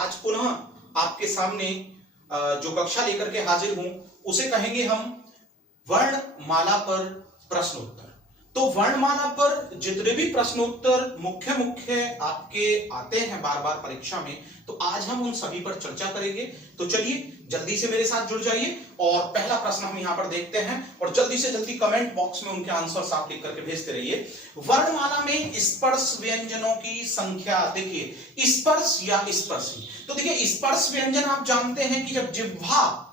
आज पुनः आपके सामने जो कक्षा लेकर के हाजिर हूं उसे कहेंगे हम वर्णमाला पर प्रश्नोत्तर। तो वर्णमाला पर जितने भी प्रश्नोत्तर मुख्य मुख्य आपके आते हैं बार बार परीक्षा में, तो आज हम उन सभी पर चर्चा करेंगे। तो चलिए जल्दी से मेरे साथ जुड़ जाइए और पहला प्रश्न हम यहां पर देखते हैं और जल्दी से जल्दी कमेंट बॉक्स में उनके आंसर आप लिख करके भेजते रहिए। वर्णमाला में स्पर्श व्यंजनों की संख्या देखिए, स्पर्श या स्पर्शी। तो देखिए स्पर्श व्यंजन आप जानते हैं कि जब जिह्वा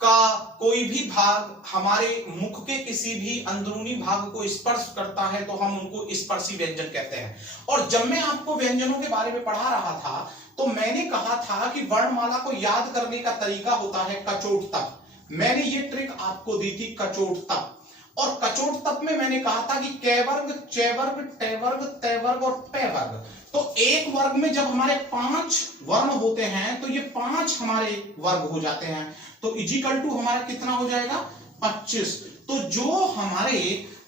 का कोई भी भाग हमारे मुख के किसी भी अंदरूनी भाग को स्पर्श करता है तो हम उनको स्पर्शी व्यंजन कहते हैं। और जब मैं आपको व्यंजनों के बारे में पढ़ा रहा था तो मैंने कहा था कि वर्णमाला को याद करने का तरीका होता है कचोट तप। मैंने ये ट्रिक आपको दी थी कचोट तप। और कचोट तप में मैंने कहा था कि कै वर्ग, चे वर्ग, टे वर्ग, ते वर्ग और पे वर्ग। तो एक वर्ग में जब हमारे 5 वर्ण होते हैं तो ये 5 हमारे वर्ग हो जाते हैं। तो इजिकल टू हमारा कितना हो जाएगा 25। तो जो हमारे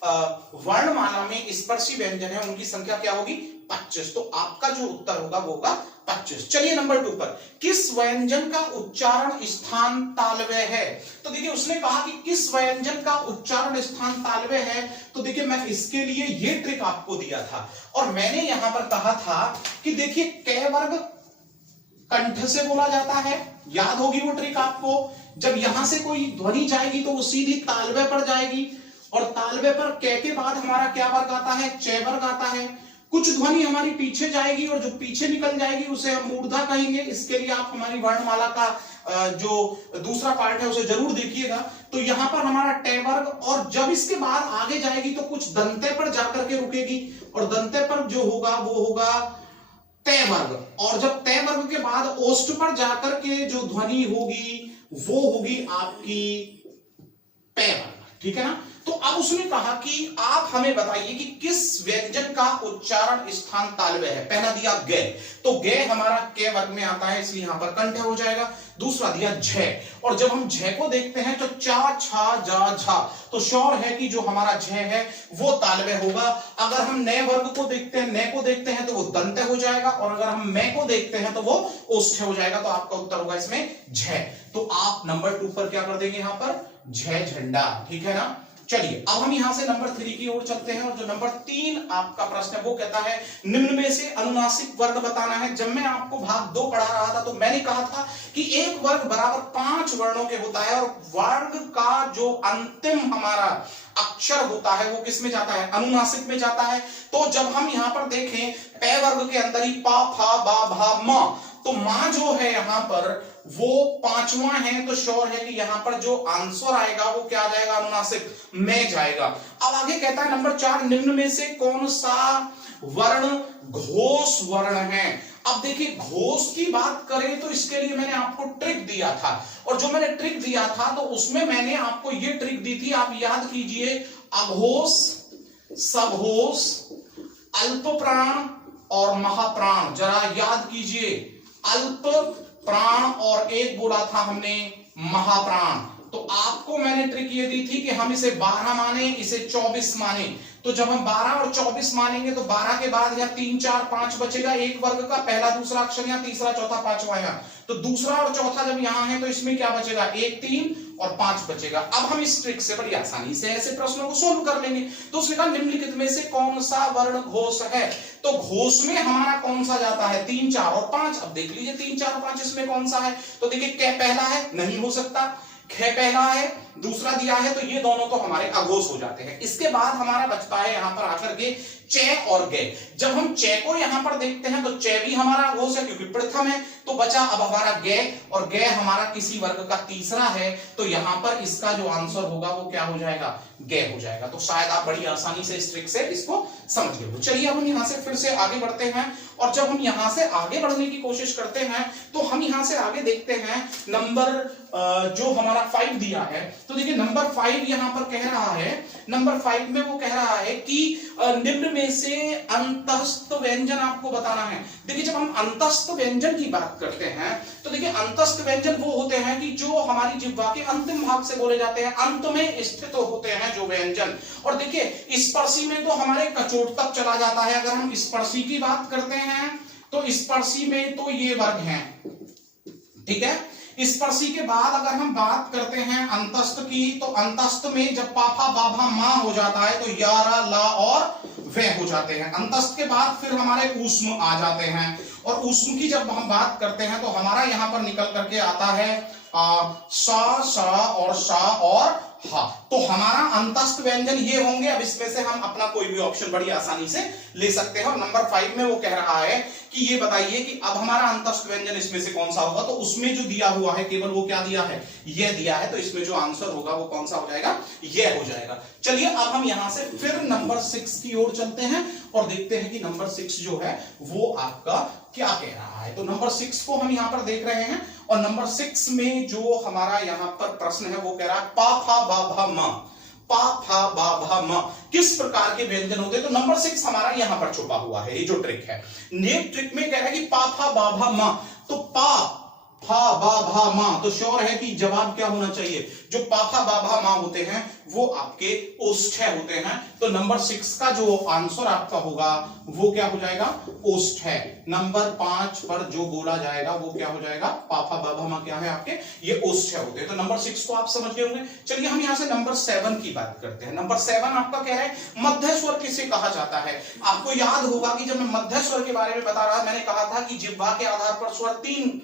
वर्णमाला में स्पर्शी व्यंजन है उनकी संख्या क्या होगी 25। तो आपका जो उत्तर होगा वो होगा 25। चलिए नंबर 2 पर, किस व्यंजन का उच्चारण स्थान तालव्य है। तो देखिए उसने कहा कि किस व्यंजन का उच्चारण स्थान तालव्य है। तो देखिए मैं इसके लिए ये ट्रिक आपको दिया था और मैंने यहां पर कहा था कि देखिए कै वर्ग कंठ से बोला जाता है, याद होगी वो ट्रिक आपको। जब यहां से कोई ध्वनि जाएगी तो वो सीधी तालव्य पर जाएगी और तालव्य पर कै के बाद हमारा क्या वर्ग आता है, चे वर्ग आता है। कुछ ध्वनि हमारी पीछे जाएगी और जो पीछे निकल जाएगी उसे हम मूर्धा कहेंगे। इसके लिए आप हमारी वर्णमाला का जो दूसरा पार्ट है उसे जरूर देखिएगा। तो यहां पर हमारा टे वर्ग और जब इसके बाद आगे जाएगी तो कुछ दंते पर जाकर के रुकेगी और दंते पर जो होगा वो होगा ते वर्ग। और जब ते वर्ग के बाद ओष्ठ पर जाकर के जो ध्वनि होगी वो होगी आपकी पे वर्ग, ठीक है ना। तो अब उसने कहा कि आप हमें बताइए कि किस व्यंजन का उच्चारण स्थान तालव्य है। पहला दिया गे, तो गे हमारा के वर्ग में आता है इसलिए यहां पर कंठ हो जाएगा। दूसरा दिया झ, और जब हम झ को देखते हैं तो चा छा जा झा, तो श्योर है कि जो हमारा झ है वो तालव्य होगा। अगर हम नए वर्ग को देखते हैं, नए को देखते हैं तो वो दंत हो जाएगा और अगर हम मैं को देखते हैं तो वो ओष्ठ हो जाएगा। तो आपका उत्तर होगा इसमें झ। तो आप नंबर 2 पर क्या कर देंगे यहां पर झ झंडा, ठीक है ना। चलिए अब हम यहां से नंबर 3 की ओर चलते हैं और जो नंबर 3 आपका प्रश्न है वो कहता है निम्न में से अनुनासिक वर्ण बताना है। जब मैं आपको भाग 2 पढ़ा रहा था तो मैंने कहा था कि एक वर्ग बराबर 5 वर्णों के होता है और वर्ग का जो अंतिम हमारा अक्षर होता है वो किस में जाता है, अनुनासिक में जाता है। तो जब हम यहां पर देखें पे वर्ग के अंदर ही पा फा बा भा मा, तो मां जो है यहां पर वो 5वां है। तो श्योर है कि यहां पर जो आंसर आएगा वो क्या जाएगा, अनुनासिक में जाएगा। अब आगे कहता है नंबर 4, निम्न में से कौन सा वर्ण घोष वर्ण है। अब देखिए घोष की बात करें तो इसके लिए मैंने आपको ट्रिक दिया था और जो मैंने ट्रिक दिया था तो उसमें मैंने आपको ये ट्रिक दी थी, आप याद कीजिए, अघोष, सघोष, अल्प प्राण और महाप्राण। जरा याद कीजिए, अल्प प्राण और एक बोला था हमने महाप्राण। तो आपको मैंने ट्रिक ये दी थी कि हम इसे 12 माने, इसे 24 माने। तो जब हम 12 और 24 मानेंगे तो 12 के बाद या 3 4 5 बचेगा एक वर्ग का, पहला दूसरा अक्षर या तीसरा चौथा पांचवा यहाँ। तो दूसरा और चौथा जब यहाँ है तो इसमें क्या बचेगा, 1 3 और 5 बचेगा। अब हम इस ट्रिक से बड़ी आसानी से ऐसे प्रश्नों को सोल्व कर लेंगे। तो उसने कहा निम्नलिखित में से कौन सा वर्ण घोष है। तो घोष में हमारा कौन सा जाता है, 3 4 और 5। अब देख लीजिए 3 4 और 5 इसमें कौन सा है। तो देखिए कै पहला है, नहीं हो सकता। ख पहला है, दूसरा दिया है, तो ये दोनों तो हमारे अघोष हो जाते हैं। इसके बाद हमारा बचता है यहां पर आकर के चे और गे। जब हम चे को यहां पर देखते हैं तो चे भी हमारा अघोष है क्योंकि प्रथम है। तो बचा अब हमारा गे, और गे हमारा किसी वर्ग का तीसरा है। तो यहां पर इसका जो आंसर होगा वो क्या हो जाएगा, गे हो जाएगा। तो शायद आप बड़ी आसानी से इस ट्रिक से इसको समझ गए। चलिए अब हम यहां से फिर से आगे बढ़ते हैं और जब हम यहां से आगे बढ़ने की कोशिश करते हैं तो हम यहां से आगे देखते हैं नंबर जो हमारा 5 दिया है। तो देखिए नंबर 5 यहां पर कह रहा है, नंबर 5 में वो कह रहा है कि निम्न में से अंतस्थ व्यंजन आपको बताना है। देखिए जब हम अंतस्थ व्यंजन की बात करते हैं तो देखिए अंतस्थ व्यंजन वो होते हैं कि जो हमारी जिह्वा के अंतिम भाग से बोले जाते हैं, अंत में स्थित होते हैं जो व्यंजन। और देखिए स्पर्शी में तो हमारे कचोट तक चला जाता है। अगर हम स्पर्शी की बात करते हैं तो स्पर्शी में तो ये वर्ग हैं, ठीक है। स्पर्शी के बाद अगर हम बात करते हैं अंतस्थ की, तो अंतस्थ में जब पाफा बाभा मां हो जाता है तो यारा ला और वे हो जाते हैं। अंतस्थ के बाद फिर हमारे ऊष्म आ जाते हैं, और ऊष्म की जब हम बात करते हैं तो हमारा यहां पर निकल करके आता है सा सा और सा और हा। तो हमारा अंतस्थ व्यंजन ये होंगे। अब इसमें से हम अपना कोई भी ऑप्शन बड़ी आसानी से ले सकते हैं। और नंबर 5 में वो कह रहा है कि ये बताइए कि अब हमारा अंतस्थ व्यंजन इसमें से कौन सा होगा। तो उसमें जो दिया हुआ है केवल वो क्या दिया है, ये दिया है। तो इसमें जो आंसर होगा वो कौन सा हो जाएगा, ये हो जाएगा। चलिए अब हम यहां से फिर नंबर 6 की ओर चलते हैं और देखते हैं कि नंबर 6 जो है वो आपका क्या कह रहा है। तो नंबर 6 को हम यहां पर देख रहे हैं, और नंबर 6 में जो हमारा यहां पर प्रश्न है वो कह रहा है पा फा बा भा मा, पा फा बा भा मा किस प्रकार के व्यंजन होते हैं। तो नंबर 6 हमारा यहां पर छुपा हुआ है। ये जो ट्रिक है, नेक ट्रिक में कह रहा है कि पा फा बा भा मा, तो पा फा बा भा मा, तो श्योर है कि जवाब क्या होना चाहिए, जो पा फा बा भा मा होते हैं वो आपके ओष्ठ्य होते हैं। तो नंबर 6 का जो आंसर आपका होगा वो क्या हो जाएगा, ओष्ठ्य। नंबर 5 पर जो बोला जाएगा वो क्या हो जाएगा, पा फा बा भा मा क्या है आपके, ये ओष्ठ्य होते हैं। तो नंबर 6 को आप समझ गए होंगे। चलिए हम यहां से नंबर 7 की बात करते हैं। नंबर 7 आपका क्या है, मध्य स्वर किसे कहा जाता है। आपको याद होगा कि जब मैं मध्य स्वर के बारे में बता रहा, मैंने कहा था कि जिह्वा के आधार पर स्वर 3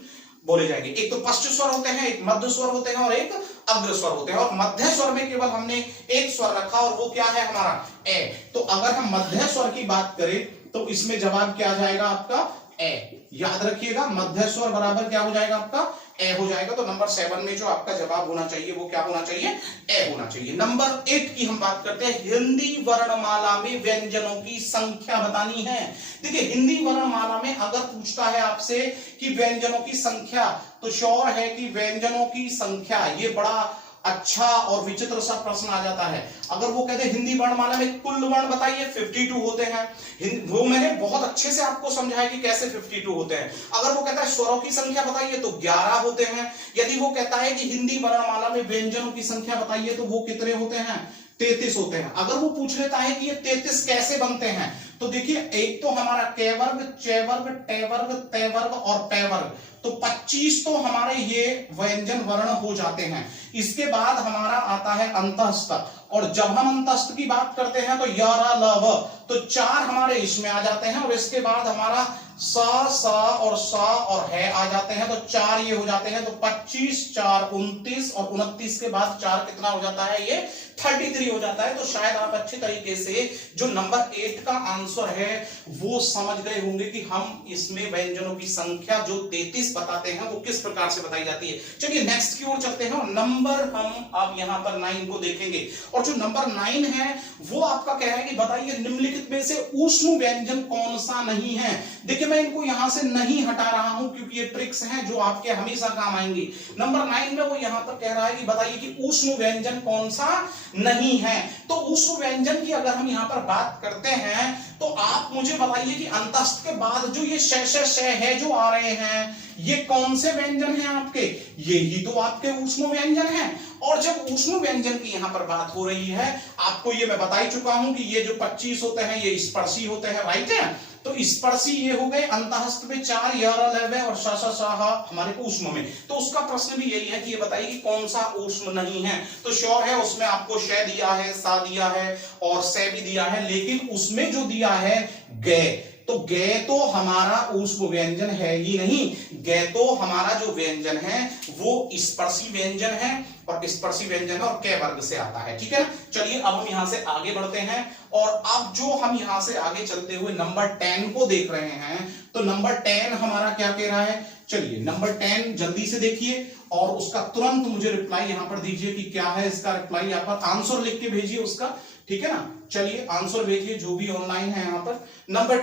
बोले जाएंगे। एक तो पश्च स्वर होते हैं, एक मध्य स्वर होते हैं और एक अग्र स्वर होते हैं। और मध्य स्वर में केवल हमने एक स्वर रखा और वो क्या है हमारा ए। तो अगर हम मध्य स्वर की बात करें तो इसमें जवाब क्या आ जाएगा आपका ए। याद रखिएगा मध्य स्वर बराबर क्या हो जाएगा आपका ए हो जाएगा। तो नंबर 7 में जो आपका जवाब होना चाहिए वो क्या होना चाहिए, ए होना चाहिए। नंबर 8 की हम बात करते हैं, हिंदी वर्णमाला में व्यंजनों की संख्या बतानी है। देखिए हिंदी वर्णमाला में अगर पूछता है आपसे कि व्यंजनों की संख्या, तो श्योर है कि व्यंजनों की संख्या ये बड़ा अच्छा और विचित्र सा प्रश्न आ जाता है। अगर वो कहते हैं हिंदी वर्णमाला में कुल वर्ण बताइए, 52 होते हैं। वो मैंने बहुत अच्छे से आपको समझाया कि कैसे 52 होते हैं। अगर वो कहता है स्वरों की संख्या बताइए तो 11 होते हैं। यदि वो कहता है कि हिंदी वर्णमाला में व्यंजनों की संख्या बताइए तो वो कितने होते हैं, 33 होते हैं। अगर वो पूछ लेता है कि ये 33 कैसे बनते हैं, तो देखिए एक तो हमारा कै वर्ग, चे वर्ग, टे वर्ग, ते वर्ग और पै वर्ग, तो 25 तो हमारे ये व्यंजन वर्ण हो जाते हैं। इसके बाद हमारा आता है अंतस्थ, और जब हम अंतस्थ की बात करते हैं तो यारा लव, तो 4 हमारे इसमें आ जाते हैं। और इसके बाद हमारा सा सा और सा और है आ जाते हैं, तो 4 ये हो जाते हैं। तो 25 4 29 और 29 के बाद 4 कितना हो जाता है, ये 33 हो जाता है। तो शायद आप अच्छी तरीके से जो नंबर 8 का आंसर है वो समझ गए होंगे कि हम इसमें व्यंजनों की संख्या जो 33 बताते हैं वो किस प्रकार से बताई जाती है। चलिए नेक्स्ट की ओर चलते हैं और नंबर हम अब यहां पर 9 को देखेंगे। और जो नंबर 9 है वो आपका कह रहा है कि बताइए निम्नलिखित में से ऊष्म व्यंजन कौन सा नहीं है। देखिए मैं इनको यहां से नहीं हटा रहा हूं क्योंकि ये ट्रिक्स हैं जो आपके हमेशा काम आएंगी। नंबर 9 में वो यहां पर कह रहा है कि बताइए कि ऊष्म व्यंजन कौन सा नहीं है। तो ऊष्म व्यंजन की अगर हम यहां पर बात करते हैं तो आप मुझे बताइए कि अंतस्थ के बाद जो ये श है जो आ रहे हैं ये कौन से व्यंजन हैं आपके, ये ही तो आपके ऊष्म व्यंजन हैं। और जब ऊष्म व्यंजन की यहां पर बात हो रही है, आपको ये मैं बता ही चुका हूं कि ये जो 25 होते हैं ये स्पर्शी होते हैं, राइट है। तो स्पर्शी ये हो गए, अंतःस्थ में 4 यारा लव और सा हमारे ऊष्म में। तो उसका प्रश्न भी यही है कि ये बताइए कि कौन सा ऊष्म नहीं है। तो श्योर है उसमें आपको श दिया है, सा दिया है और से भी दिया है, लेकिन उसमें जो दिया है गे, तो गे तो हमारा ऊष्म व्यंजन है ही नहीं। गे तो हमारा जो व्यंजन है वो स्पर्शी व्यंजन है, और स्पर्शी व्यंजन और कै वर्ग से आता है, ठीक है ना। चलिए अब हम यहां से आगे बढ़ते हैं, और अब जो हम यहां से आगे चलते हुए नंबर 10 को देख रहे हैं, तो नंबर 10 हमारा क्या कह रहा है। चलिए नंबर 10 जल्दी से देखिए और उसका तुरंत मुझे रिप्लाई यहां पर दीजिए कि क्या है इसका रिप्लाई। यहां पर आंसर लिख के भेजिए उसका, ठीक है ना। चलिए आंसर भेजिए जो भी ऑनलाइन है यहां पर। नंबर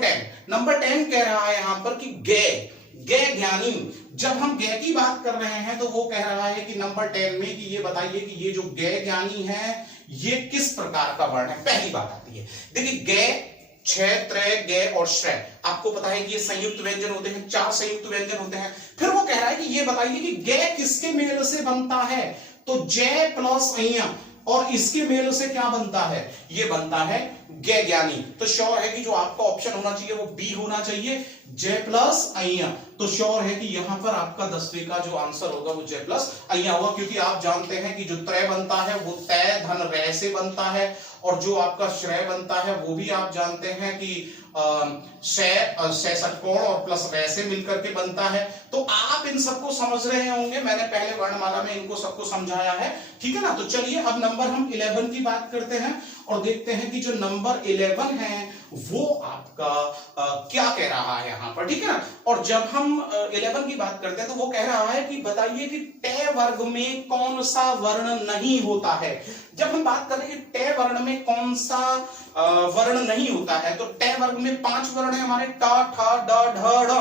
10 कह रहा है यहां पर कि गे ज्ञानी। जब हम गे की बात कर रहे हैं तो वो कह रहा है कि नंबर 10 में कि ये बताइए कि ये जो गे ज्ञानी है ये किस प्रकार का वर्ण है। पहली बात आती है, देखिए गे, छ, त्रय, गे और श्रय, आपको पता है कि ये संयुक्त व्यंजन होते हैं, 4 संयुक्त व्यंजन होते हैं। फिर वो कह रहा है कि ये बताइए कि गे किसके मेल से बनता है। तो जय प्लस अइया, और इसके मेल से क्या बनता है, ये बनता है गे ज्ञानी। तो श्योर है कि जो आपका ऑप्शन होना चाहिए वो बी होना चाहिए, जय प्लस अइया। तो श्योर है कि यहां पर आपका 10वीं का जो आंसर होगा वो जय प्लस अइया होगा, क्योंकि आप जानते हैं कि जो त्रय बनता है वो तय धन रे से बनता है, और जो आपका श्रेय बनता है वो भी आप जानते हैं कि षटकोण और प्लस रे से मिलकर के बनता है। तो आप इन सबको समझ रहे होंगे, मैंने पहले वर्णमाला में इनको सबको समझाया है, ठीक है ना। तो चलिए अब नंबर हम 11 की बात करते हैं और देखते हैं कि जो नंबर 11 है वो आपका क्या कह रहा है यहां पर, ठीक है ना। और जब हम 11 की बात करते हैं तो वो कह रहा है कि बताइए कि टे वर्ग में कौन सा वर्ण नहीं होता है। जब हम बात करें कि टे वर्ण में कौन सा वर्ण नहीं होता है, तो टे वर्ग में 5 वर्ण है हमारे, ट ठ ड ढ ड़,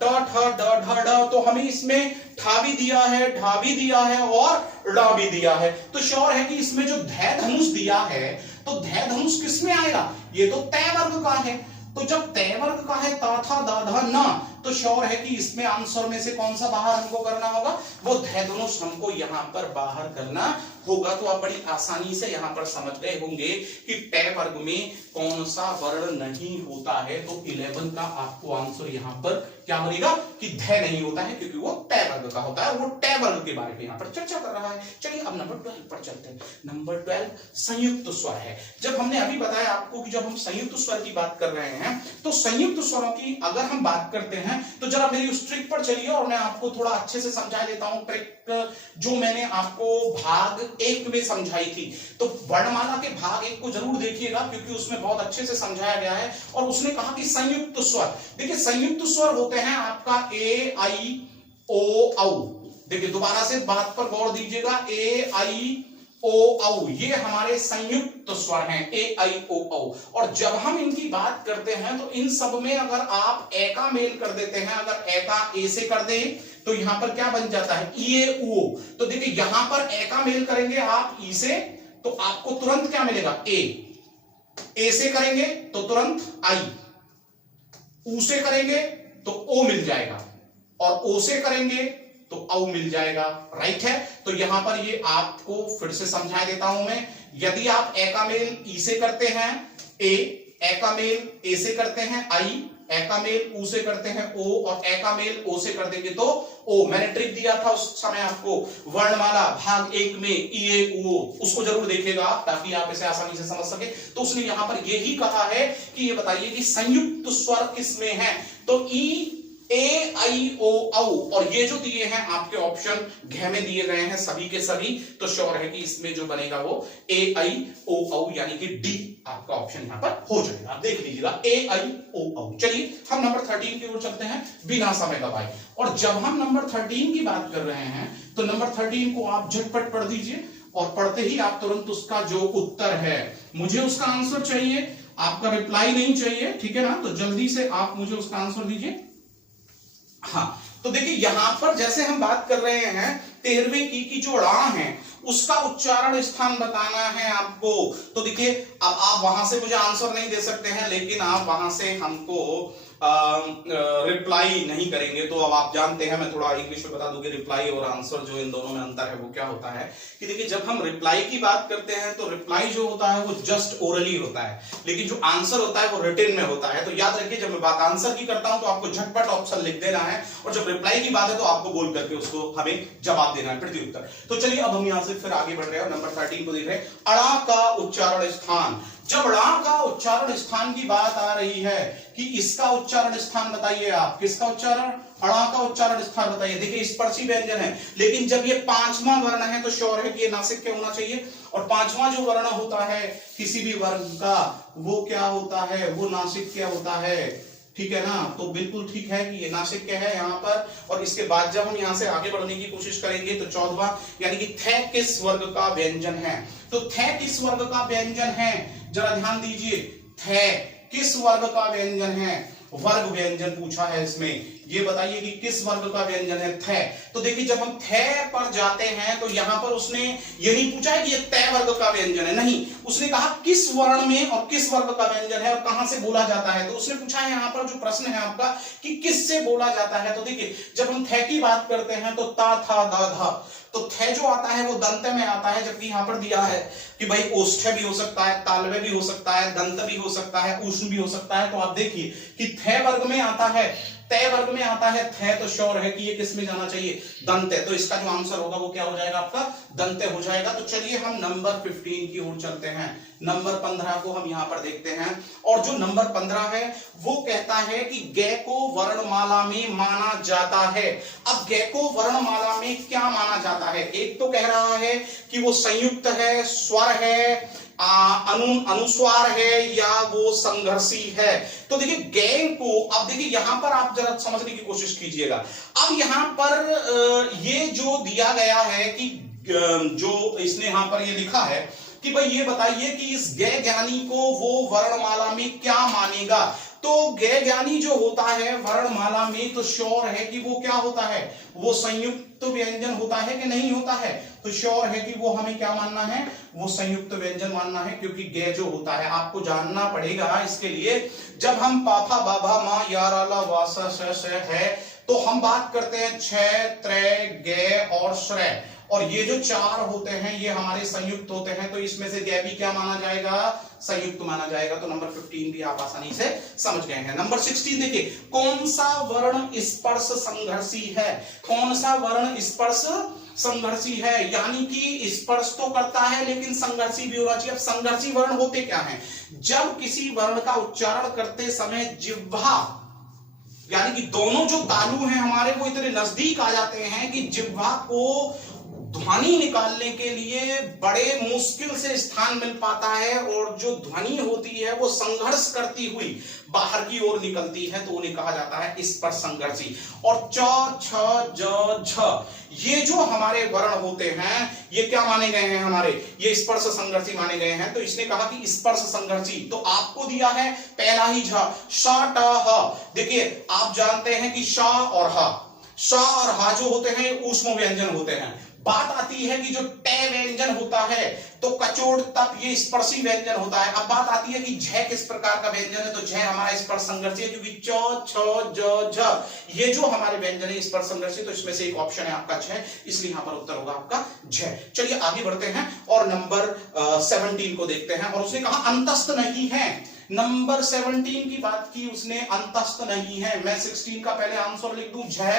ट ठ ड ढ ड़। तो हमें इसमें ठा भी दिया है, ढा भी दिया है और ड़ा भी दिया है। तो श्योर है कि इसमें जो धै धनुष दिया है, तो धै धनुष किस में आएगा, ये तो तय वर्ग का है। तो जब तय वर्ग का है ता था दा धा ना, तो श्योर है कि इसमें आंसर में से कौन सा बाहर हमको करना होगा, वो धै धनुष हमको यहां पर बाहर करना होगा। तो आप बड़ी आसानी से यहां पर समझ गए होंगे कि तय वर्ग में कौन सा वर्ण नहीं होता है। तो 11 का आपको आंसर यहां पर क्या बनेगा कि धै नहीं होता है, क्योंकि वो तय वर्ग का होता है, वो तय वर्ग के बारे में यहां पर चर्चा कर रहा है। चलिए अब नंबर 12 पर चलते हैं। नंबर 12 संयुक्त स्वर है। जब हमने अभी बताया आपको कि जब हम संयुक्त स्वर की बात कर रहे हैं, तो संयुक्त स्वरों की अगर हम बात करते हैं तो जरा मेरी उस ट्रिक पर चलिए और मैं आपको थोड़ा अच्छे से समझा देता हूं। ट्रिक जो मैंने आपको भाग 1 में समझाई थी, तो वर्णमाला के भाग 1 को जरूर देखिएगा, क्योंकि उसमें बहुत अच्छे से समझाया गया है। और उसने कहा कि संयुक्त स्वर, देखिए संयुक्त स्वर होते हैं आपका ए आई ओ औ। देखिए दोबारा से बात पर गौर दीजिएगा, ए आई ओ औ, ये हमारे संयुक्त स्वर हैं, ए आई ओ औ। और जब हम इनकी बात करते हैं तो इन सब में अगर आप ए का मेल कर देते हैं, अगर ए का ए से कर दे तो यहां पर क्या बन जाता है, ई ए उ। तो देखिए यहां पर ए का मेल करेंगे आप ई से, तो आपको तुरंत क्या मिलेगा, ए से करेंगे तो तुरंत आई, ऊ से करेंगे तो ओ मिल जाएगा, और ओ से करेंगे तो औ मिल जाएगा, राइट है। तो यहां पर ये आपको फिर से समझा देता हूं मैं। यदि आप ए का मेल ई से करते हैं ए का मेल ए से करते हैं आई, ए का मेल ऊ से करते हैं ओ, और ए का मेल ओ से कर देंगे तो ओ। मैंने ट्रिक दिया था उस समय आपको, वर्णमाला भाग 1 में ई ए ऊ, उसको जरूर देखिएगा ताकि आप इसे आसानी से समझ सके। तो उसने यहां पर यही कहा है कि ये बताइए कि संयुक्त स्वर किसमें है, तो ई ए आई ओ औ, और ये जो दिए हैं आपके ऑप्शन घ में दिए गए हैं सभी के सभी, तो श्योर है कि इसमें जो बनेगा वो ए आई ओ औ, यानी कि डी आपका ऑप्शन यहां पर हो जाएगा। आप देख लीजिएगा ए आई ओ औ। चलिए हम नंबर 13 की ओर चलते हैं बिना समय गवाए। और जब हम नंबर 13 की बात कर रहे हैं तो नंबर 13 को आप झटपट पढ़ दीजिए, और पढ़ते ही आप तुरंत उसका जो उत्तर है, मुझे उसका आंसर चाहिए, आपका रिप्लाई नहीं चाहिए, ठीक है ना। तो जल्दी से आप मुझे उसका आंसर दीजिए। हाँ, तो देखिए यहां पर जैसे हम बात कर रहे हैं 13वीं की जो ड़ा है उसका उच्चारण स्थान बताना है आपको। तो देखिए अब आप वहां से मुझे आंसर नहीं दे सकते हैं, लेकिन आप वहां से हमको रिप्लाई नहीं करेंगे। तो अब आप जानते हैं, मैं थोड़ा इंग्लिश में बता दूं कि रिप्लाई और आंसर जो इन दोनों में अंतर है वो क्या होता है कि देखिए जब हम रिप्लाई की बात करते हैं तो रिप्लाई जो होता है वो जस्ट ओरली होता है, लेकिन जो आंसर होता है वो रिटन में होता है। तो याद रखिए जब मैं बात आंसर की करता हूं तो आपको झटपट ऑप्शन लिख देना है, और जब रिप्लाई की बात है तो आपको बोल करके उसको हमें जवाब देना है, प्रत्युत्तर। तो चलिए अब हम यहां से फिर आगे बढ़ रहे हैं, नंबर 13 को देख रहे हैं। अड़ा का उच्चारण स्थान। जब ड़ा का उच्चारण स्थान की बात आ रही है कि इसका उच्चारण स्थान बताइए आप, किसका उच्चारण, अड़ा का उच्चारण स्थान बताइए। देखिए स्पर्शी व्यंजन है, लेकिन जब ये 5वां वर्ण है तो श्योर है कि ये नासिक क्या होना चाहिए, और 5वां जो वर्ण होता है किसी भी वर्ग का वो क्या होता है, वो नासिक क्या होता है, ठीक है ना। तो बिल्कुल ठीक है कि ये नासिक क्या है यहाँ पर। और इसके बाद जब हम यहाँ से आगे बढ़ने की कोशिश करेंगे तो 14वां यानी कि थे किस वर्ग का व्यंजन है, तो थे किस वर्ग का व्यंजन है, जरा ध्यान दीजिए, थे किस वर्ग का व्यंजन है, वर्ग व्यंजन पूछा है इसमें, ये बताइए कि किस वर्ग का व्यंजन है, थे। तो देखिए जब हम थे पर जाते हैं तो यहां पर उसने ये नहीं पूछा है कि ये तय वर्ग का व्यंजन है, नहीं, उसने कहा किस वर्ण में और किस वर्ग का व्यंजन है और कहां से बोला जाता है। तो उसने पूछा है यहां पर जो प्रश्न है आपका कि किस से बोला जाता है। तो देखिए जब हम थे की बात करते हैं तो ता था दा धा, तो थे जो आता है वो दंत में आता है, जबकि यहां पर दिया है कि भाई ओष्ठ भी हो सकता है, तालव्य भी हो सकता है, दंत भी हो सकता है, ऊष्म भी हो सकता है। तो आप देखिए कि थे वर्ग में आता है, तय वर्ग में आता है थे, तो श्योर है कि ये किस में जाना चाहिए, दंत। तो इसका जो आंसर होगा वो क्या हो जाएगा आपका, दंत हो जाएगा। तो चलिए हम नंबर 15 की ओर चलते हैं। नंबर 15 को हम यहां पर देखते हैं, और जो नंबर 15 है वो कहता है कि गे को वर्णमाला में माना जाता है। अब गे को वर्णमाला में क्या माना जाता है, एक तो कह रहा है कि वो संयुक्त है, स्वर है, अनुस्वार है, या वो संघर्षी है। तो देखिए गे को, अब देखिए यहां पर आप जरा समझने की कोशिश कीजिएगा। अब यहां पर ये जो दिया गया है कि जो इसने यहां पर ये लिखा है कि भाई ये बताइए कि इस गे ज्ञानी को वो वर्णमाला में क्या मानेगा। तो गे ज्ञानी जो होता है वर्णमाला में, तो श्योर है कि वो क्या होता है, वो संयुक्त व्यंजन होता है कि नहीं होता है। तो श्योर है कि वो हमें क्या मानना है, वो संयुक्त व्यंजन मानना है, क्योंकि गे जो होता है आपको जानना पड़ेगा इसके लिए। जब हम पाफा बाबा मा यारा ला वासा स है, तो हम बात करते हैं छह, त्रय, गे और श्रय, और ये जो चार होते हैं ये हमारे संयुक्त होते हैं। तो इसमें से गे भी क्या माना जाएगा, संयुक्त माना जाएगा। तो नंबर 15 भी आप आसानी से समझ गए हैं। नंबर 16 देखिए, कौन सा वर्ण स्पर्श संघर्षी है, कौन सा वर्ण स्पर्श संघर्षी है, यानी कि स्पर्श तो करता है लेकिन संघर्षी भी होना चाहिए। अब संघर्षी वर्ण होते क्या हैं, जब किसी वर्ण का उच्चारण करते समय जिह्वा, यानी कि दोनों जो तालु हैं हमारे वो इतने नजदीक आ जाते हैं कि जिह्वा को ध्वनि निकालने के लिए बड़े मुश्किल से स्थान मिल पाता है, और जो ध्वनि होती है वो संघर्ष करती हुई बाहर की ओर निकलती है, तो उन्हें कहा जाता है स्पर्श संघर्षी। और च, छ, ज, झ, ये जो हमारे वर्ण होते हैं ये क्या माने गए हैं, हमारे ये स्पर्श संघर्षी माने गए हैं। तो इसने कहा कि स्पर्श संघर्षी, तो आपको दिया है पहला ही झ, श, ट, ह। देखिए आप जानते हैं कि श और ह, श और ह जो होते हैं ऊष्म व्यंजन होते हैं। बात आती है कि जो टे व्यंजन होता है तो कचोड़ तप ये स्पर्शी व्यंजन होता है। अब बात आती है कि झ किस प्रकार का व्यंजन है, तो झ हमारा स्पर्श संघर्षी है, क्योंकि च, छ, ज, झ ये जो हमारे व्यंजन है स्पर्श संघर्षी। तो इसमें से एक ऑप्शन है आपका झ, इसलिए यहां पर उत्तर होगा आपका झ। चलिए आगे बढ़ते हैं और नंबर 17 को देखते हैं। और उसने कहा अंतस्थ नहीं है, नंबर 17 की बात की उसने, अंतस्थ नहीं है। मैं 16 का पहले आंसर लिख दूं झ,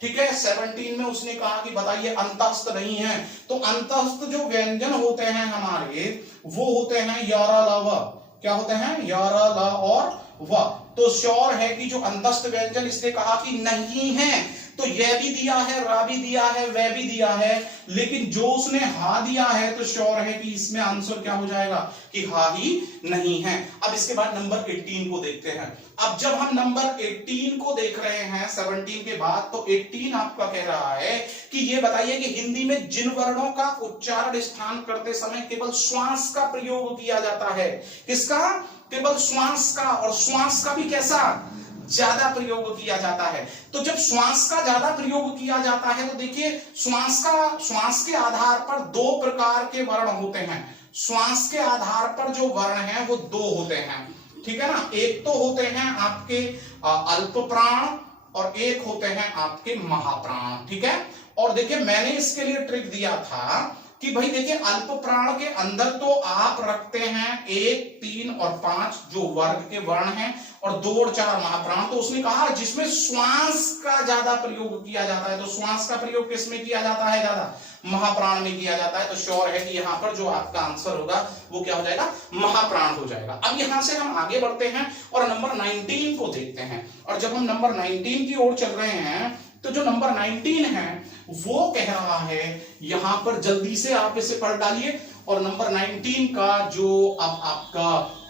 ठीक है। 17 में उसने कहा कि बताइए अंतस्थ नहीं है। तो अंतस्थ जो व्यंजन होते हैं हमारे वो होते हैं यारा ला व, क्या होते हैं, यारा ला और व। तो श्योर है कि जो अंतस्थ व्यंजन इसने कहा कि नहीं है, तो यह भी दिया है, रा भी दिया है, वह भी दिया है, लेकिन जो उसने हा दिया है तो श्योर है कि इसमें आंसर क्या हो जाएगा कि हा ही नहीं है। अब इसके बाद नंबर 18 को देखते हैं। अब जब हम नंबर 18 को देख रहे हैं 17 के बाद, तो 18 आपका कह रहा है कि ये बताइए कि हिंदी में जिन वर्णों का उच्चारण स्थान करते समय केवल श्वास का प्रयोग किया जाता है, किसका, केवल श्वास का, और श्वास का भी कैसा, ज्यादा प्रयोग किया जाता है। तो जब श्वास का ज्यादा प्रयोग किया जाता है तो देखिए श्वास के आधार पर दो प्रकार के वर्ण होते हैं। श्वास के आधार पर जो वर्ण है वो दो होते हैं, ठीक है ना। एक तो होते हैं आपके अल्प प्राण और एक होते हैं आपके महाप्राण, ठीक है। और देखिए मैंने इसके लिए ट्रिक दिया था कि भाई देखिए अल्प प्राण के अंदर तो आप रखते हैं 1, 3 और 5 जो वर्ग के वर्ण हैं, और 2 और 4 महाप्राण। तो उसने कहा जिसमें श्वास का ज्यादा प्रयोग किया जाता है, तो श्वास का प्रयोग किसमें किया जाता है, ज्यादा महाप्राण में किया जाता है। तो श्योर है कि यहाँ पर जो आपका आंसर होगा वो क्या हो जाएगा, महाप्राण हो जाएगा। अब यहां से हम आगे बढ़ते हैं और नंबर 19 को देखते हैं। और जब हम नंबर 19 की ओर चल रहे हैं तो जो नंबर 19 है वो कह रहा है, यहां पर जल्दी से आप इसे पढ़ डालिए, और नंबर 19 का जो अब आपका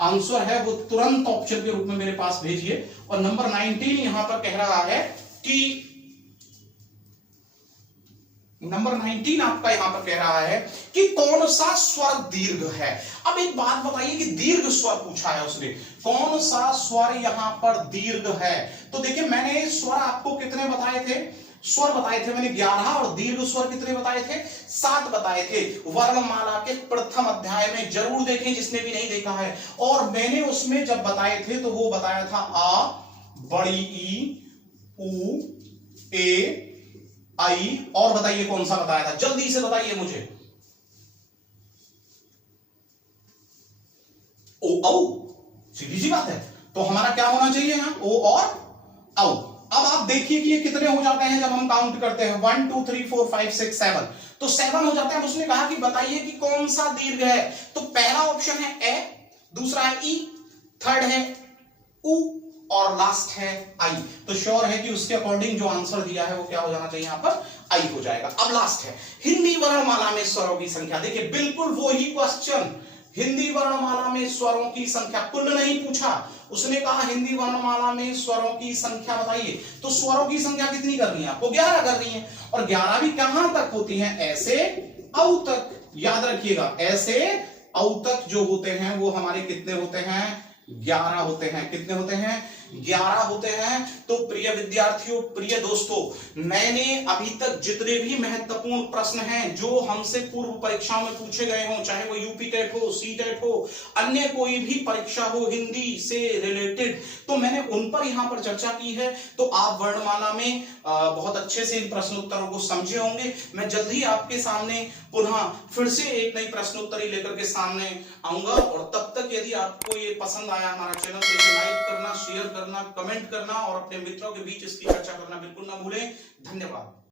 आंसर है वो तुरंत ऑप्शन के रूप में मेरे पास भेजिए। और नंबर 19 यहां पर कह रहा है कि नंबर 19 आपका यहां पर कह रहा है कि कौन सा स्वर दीर्घ है। अब एक बात बताइए कि दीर्घ स्वर पूछा है उसने, कौन सा स्वर यहां पर दीर्घ है। तो देखिए मैंने स्वर आपको कितने बताए थे, स्वर बताए थे मैंने 11, और दीर्घ स्वर कितने बताए थे, 7 बताए थे। वर्णमाला के प्रथम अध्याय में जरूर देखें जिसने भी नहीं देखा है। और मैंने उसमें जब बताए थे तो वो बताया था आ, बड़ी ई, उ, ए, आई, और बताइए कौन सा बताया था, जल्दी से बताइए मुझे। ओ औ, सीधी सी बात है। तो हमारा क्या होना चाहिए यहां, ओ और औ। अब आप देखिए कि ये कितने हो जाते हैं जब हम काउंट करते हैं, 1 2 3 4 5 6 7, तो 7 हो जाते हैं। अब उसने कहा कि बताइए कि कौन सा दीर्घ है, तो पहला ऑप्शन है ए, दूसरा है ई, थर्ड है उ, और लास्ट है आई। तो श्योर है कि उसके अकॉर्डिंग जो आंसर दिया है वो क्या हो जाना चाहिए, यहां पर आई हो जाएगा। अब लास्ट है हिंदी वर्णमाला में स्वरों की संख्या। देखिए बिल्कुल वो ही क्वेश्चन, हिंदी वर्णमाला में स्वरों की संख्या, कुल नहीं पूछा, उसने कहा हिंदी वर्णमाला में स्वरों की संख्या बताइए। तो स्वरों की संख्या कितनी करनी है आपको, 11 करनी है, और 11 भी कहां तक होती है, ऐसे औ तक। याद रखिएगा, ऐसे औ तक जो होते हैं वो हमारे कितने होते हैं, 11 होते हैं। कितने होते हैं, 11 होते हैं। तो प्रिय विद्यार्थियों, प्रिय दोस्तों, मैंने अभी तक जितने भी महत्वपूर्ण प्रश्न हैं जो हमसे पूर्व परीक्षाओं में पूछे गए हों, चाहे वो यूपी टेट हो, सी टेट हो, अन्य कोई भी परीक्षा हो हिंदी से रिलेटेड, तो मैंने उन पर यहां पर चर्चा की है। तो आप वर्णमाला में बहुत अच्छे से इन प्रश्नोत्तरों को समझे होंगे। मैं जल्द ही आपके सामने पुनः फिर से एक नई प्रश्नोत्तरी लेकर के सामने आऊंगा, और तब तक यदि आपको ये पसंद आया हमारा चैनल, तो इसे लाइक करना, शेयर करना, कमेंट करना और अपने मित्रों के बीच इसकी चर्चा करना बिल्कुल ना भूलें। धन्यवाद।